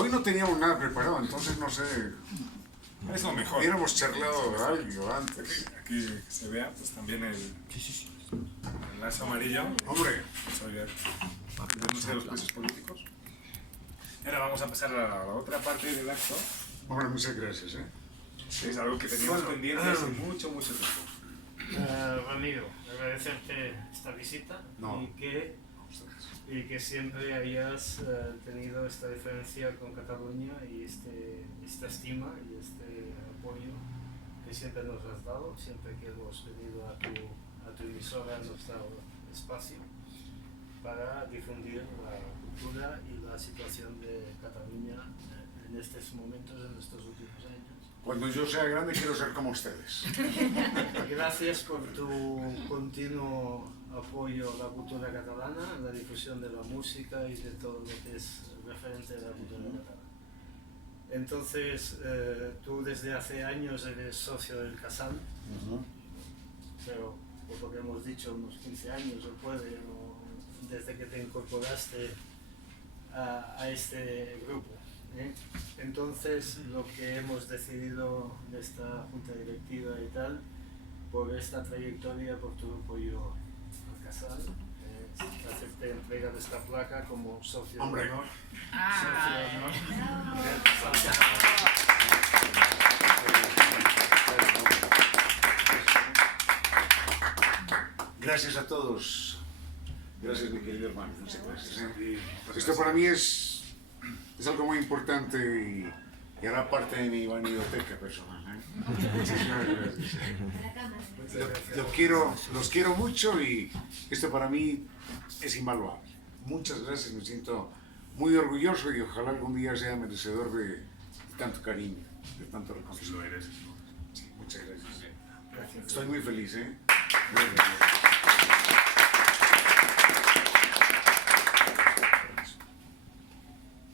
Hoy no teníamos nada preparado, entonces no sé, Es lo mejor. hubiéramos charlado algo antes. Aquí que se vea, pues también el lazo amarillo. Hombre, Soy el denuncia de los presos políticos. Y ahora vamos a pasar a la otra parte del acto. hombre, muchas gracias, ¿eh? Es algo que teníamos pendiente hace mucho tiempo. Ramiro, agradecerte esta visita No. y que siempre hayas tenido esta diferencia con Cataluña y esta estima y este apoyo que siempre nos has dado, siempre que hemos venido a tu emisora, nos has dado espacio para difundir la cultura y la situación de Cataluña en estos momentos, en estos últimos años. Cuando yo sea grande quiero ser como ustedes. Gracias por tu continuo apoyo a la cultura catalana, a la difusión de la música y de todo lo que es referente a la cultura catalana. Entonces, tú desde hace años eres socio del Casal, pero por lo que hemos dicho, unos 15 años o puede, o desde que te incorporaste a este grupo. Entonces, lo que hemos decidido de esta junta directiva y tal, por esta trayectoria, por tu apoyo al Casal, es hacerte entrega de esta placa como socio Hombre. de honor. Socio de honor del Casal. Gracias a todos. Gracias, mi querido hermano. Muchas gracias. Esto para mí es algo muy importante y hará parte de mi biblioteca personal. Muchísimas gracias. Los quiero mucho y esto para mí es invaluable. Muchas gracias, me siento muy orgulloso y ojalá algún día sea merecedor de tanto cariño, de tanto reconocimiento. Lo eres. Sí, muchas gracias. Estoy muy feliz, ¿eh? Muy feliz.